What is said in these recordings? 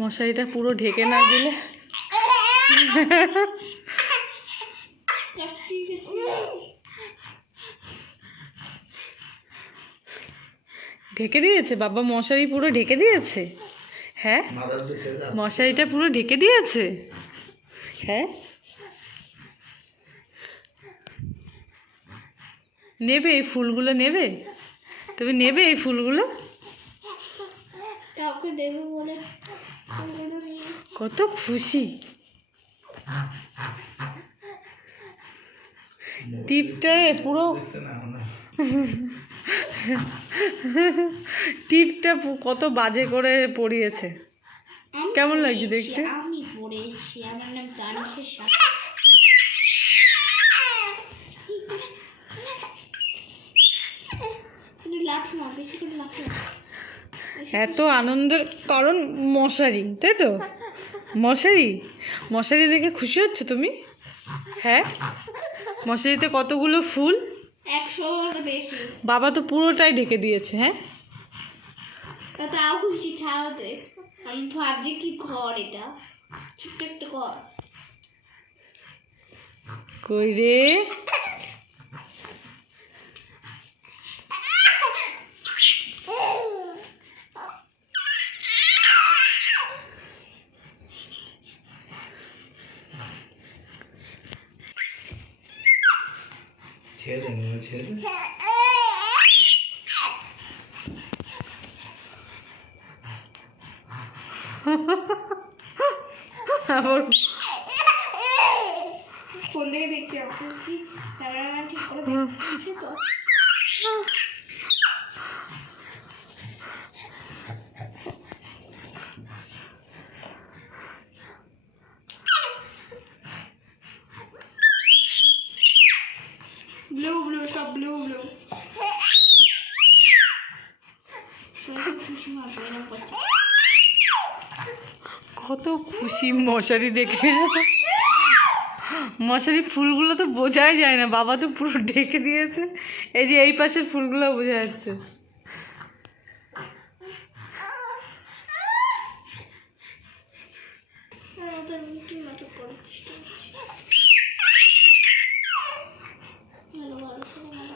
মশারিটা পুরো ঢেকে না দিলে ঢেকে দিয়েছে বাবা, মশারি পুরো ঢেকে দিয়েছে। হ্যাঁ, মশারিটা পুরো ঢেকে দিয়েছে। হ্যাঁ, নেবে এই ফুলগুলো? নেবে তুমি? নেবে এই ফুলগুলো? কত খুশি। টিপটা পুরো টিপটা কত বাজে করে পরিয়েছে। কেমন লাগছে দেখতে? আমি পড়েছি, আমার নাম তানিশা। এত আনন্দের কারণ মশারি, তাই তো? মশারি মশারি দেখে খুশি হচ্ছে তুমি? হ্যাঁ, মশারিতে কতগুলো ফুল, 100-এর বেশি। বাবা তো পুরোটাই ঢেকে দিয়েছে। হ্যাঁ, তাও খুশি। ছাওতে আমি ভাবছি কি ঘর, এটা ছোট্ট একটা ঘর। কই রে? আবার ফোন থেকে দেখছি আপনি কি ক্যামেরাম্যান ঠিক করে দেখছি তো। ব্লু ব্লু, সব ব্লু ব্লু। খুশি হবে এরকম করছে। কত খুশি মশারি দেখে। মশারি ফুলগুলো তো বোঝাই যায় না, বাবা তো পুরো ঢেকে দিয়েছে। এই যে এই পাশের ফুলগুলো বোঝা যাচ্ছে।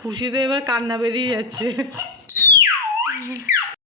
খুশিতে এবার কান্না বেরিয়ে যাচ্ছে।